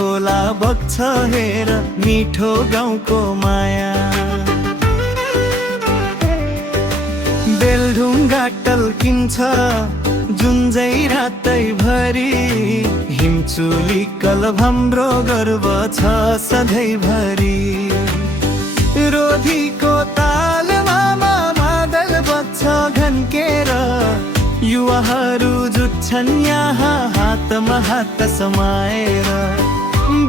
खोला बग्छ हेर मिठो गाउँको माया। बेलढुङ्गा टल्किन्छ जुन्जै रातै भरि, हिमचुली क्लब हाम्रो गर्व छ सधैँभरि। रोधीको तालमा मादल बज्छ घन्केर, युवाहरू जुट्छन् यहाँ हातमा हात समाएर।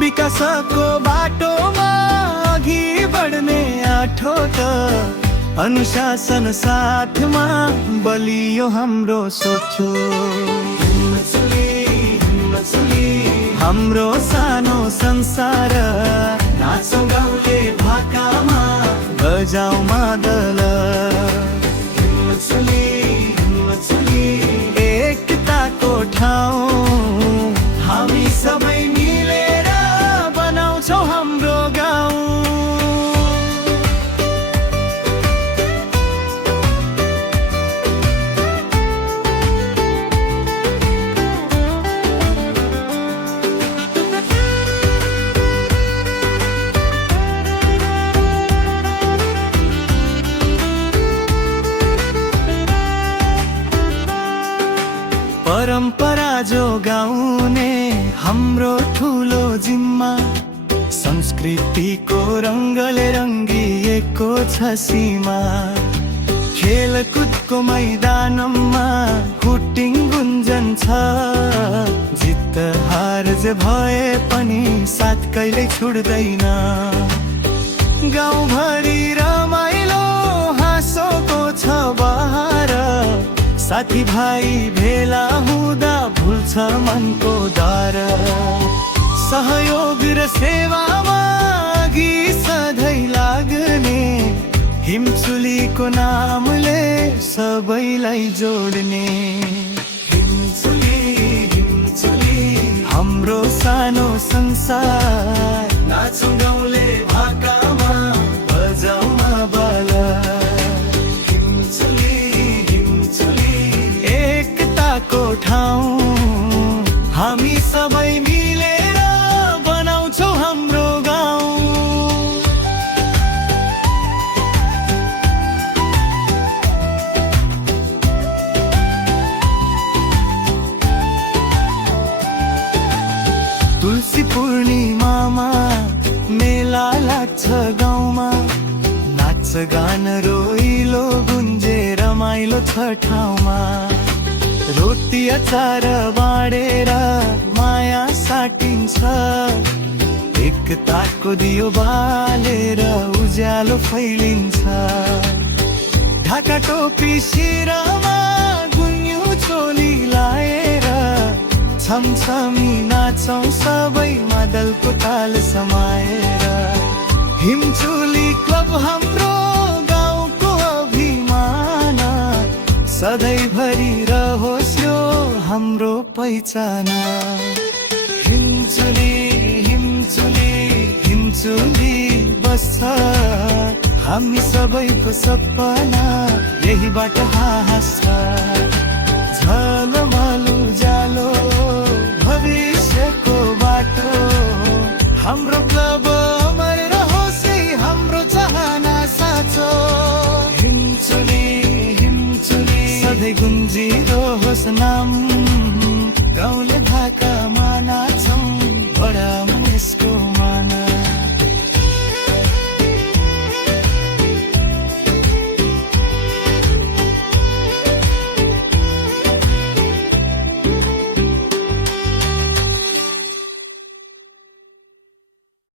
विकासको बाटोमा अघि बढ्ने आठोट, अनुशासन साथमा बलियो हाम्रो सोचो। हाम्रो सानो संसार, नाचौँ गाउँले भाकामा, बजाऊ मादल। एकताको ठाउँ हामी सबै मिलेर बनाउँछौँ हाम्रो गाउँ। परम्परा जोगाउने हाम्रो ठुलो जिम्मा, संस्कृतिको रङ्गले रङ्गिएको छ सीमा। खेलकुदको मैदानमा हुटिङ गुन्जन छ, जित हार जे भए पनि साथ कहिल्यै छुट्दैन। गाउँभरि रमाइलो हाँसोको छ बहार, साथी भाइ भेला हुँदा भुल्छ मनको डर। सहयोग र सेवामा अघि सधैँ लाग्ने, हिमचुलीको नामले सबैलाई जोड्ने। हिमचुली हिमचुली हाम्रो सानो संसार, नाचौँ गाउँले भाकामा, बजाऊ मादल। एकताको ठाउँ हामी सबै मिलेर बनाउँछौँ हाम्रो गाउँ। तुलसी पूर्णिमामा मेला लाग्छ गाउँमा, नाच गान रोइलो गुन्जे रमाइलो छ ठाउँमा। रोटी अचार बाँडेर माया साटिन्छ, एकताको दियो बालेर उज्यालो फैलिन्छ। ढाका टोपी शिरमा गुन्यु चोली लाएर, छमछमी नाचौँ सबै मादलको ताल समाएर। हिमचुली क्लब हाम्रो गाउँको अभिमान, सधैँभरि रहोस् यो हाम्रो पहिचान। हिमचुली हिमचुली हिमचुली बस्छ हामी सबैको सपना, यहीबाट हाँस्छ। झलमल उज्यालो भविष्यको बाटो, हाम्रो क्लब अमर रहोस् हाम्रो चाहना साँचो। हिमचुली हिमचुली सधैँ गुन्जिरहोस् नाम, गाउँले भाकामा नाचौँ बडा यसको